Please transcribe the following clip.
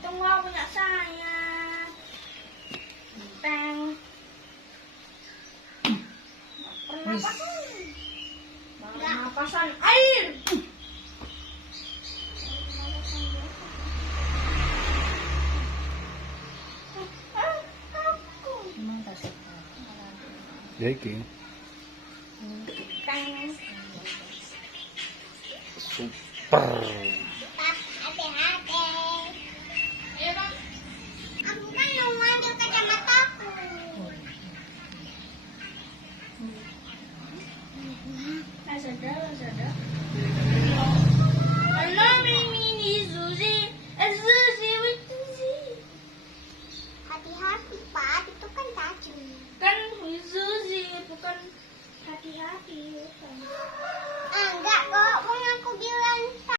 Tunggu aku punya saya. Teng. Pernapasan. Pernapasan air. Ya iki. Teng. Super.